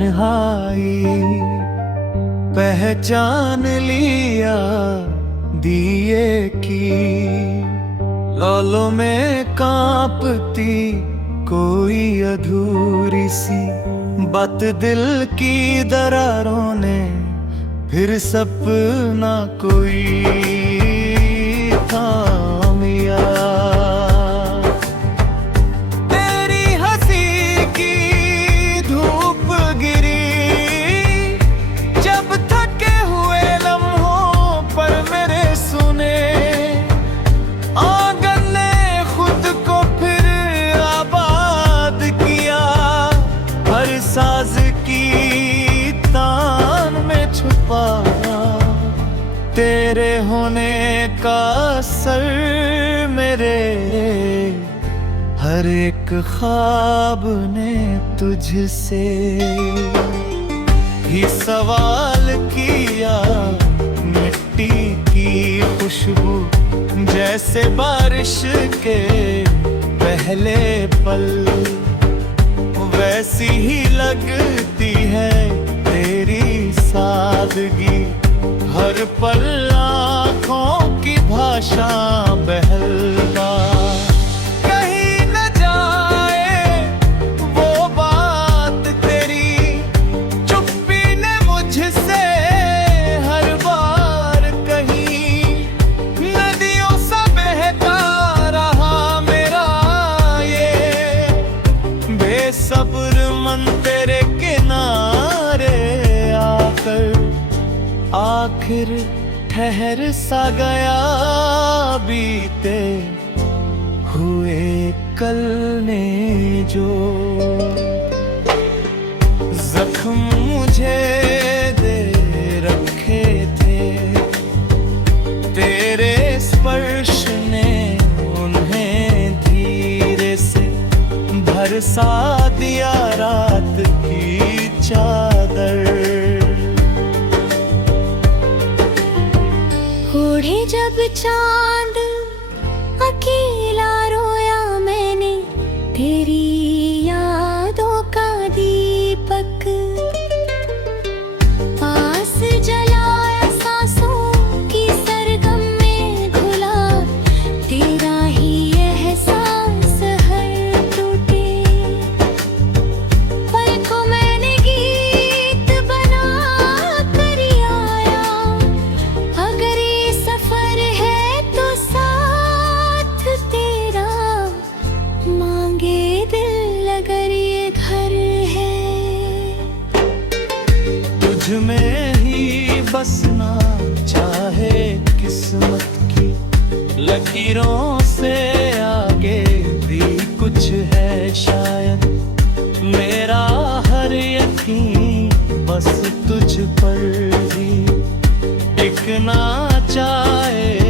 तन्हाई पहचान लिया दिए की लौलों में कांपती कोई अधूरी सी बात दिल की दरारों ने फिर सपना कोई थामिया। तेरी हंसी की धूप गिरी जब थके हुए लम्हों पर मेरे सुने आंगन ने खुद को फिर आबाद किया हर साज की तान में छुपा तेरे होने का असर मेरे हर एक ख्वाब ने तुझसे ही सवाल किया। मिट्टी की खुशबू जैसे बारिश के पहले पल वैसी ही लगती है तेरी सादगी हर पल आँखों की भाषा बहलवा कहीं न जाए वो बात तेरी चुप्पी ने मुझसे हर बार कहीं नदियों सा बहता रहा मेरा ये बेसब्र मन तेरे किनारे आकर आखिर ठहर सा गया बीते हुए कल ने जो जख्म मुझे दे रखे थे तेरे स्पर्श ने उन्हें धीरे से बरसा दिया रात की चादर। ओढ़े जब चांद अकेला रोया मैंने तेरी यादों का दीपक पास जलाया सांसों की सरगम में घुला तेरा ही एहसास हर टूटे पल को मैंने गीत बना कर आया अगर ये सफर है तो साथ तेरा मांगे दिल अगर ये घर है। तुझ में ही बसना चाहे किस्मत की लकीरों से आगे भी कुछ है शायद मेरा हर यकीन बस तुझ पर ही टिकना चाहे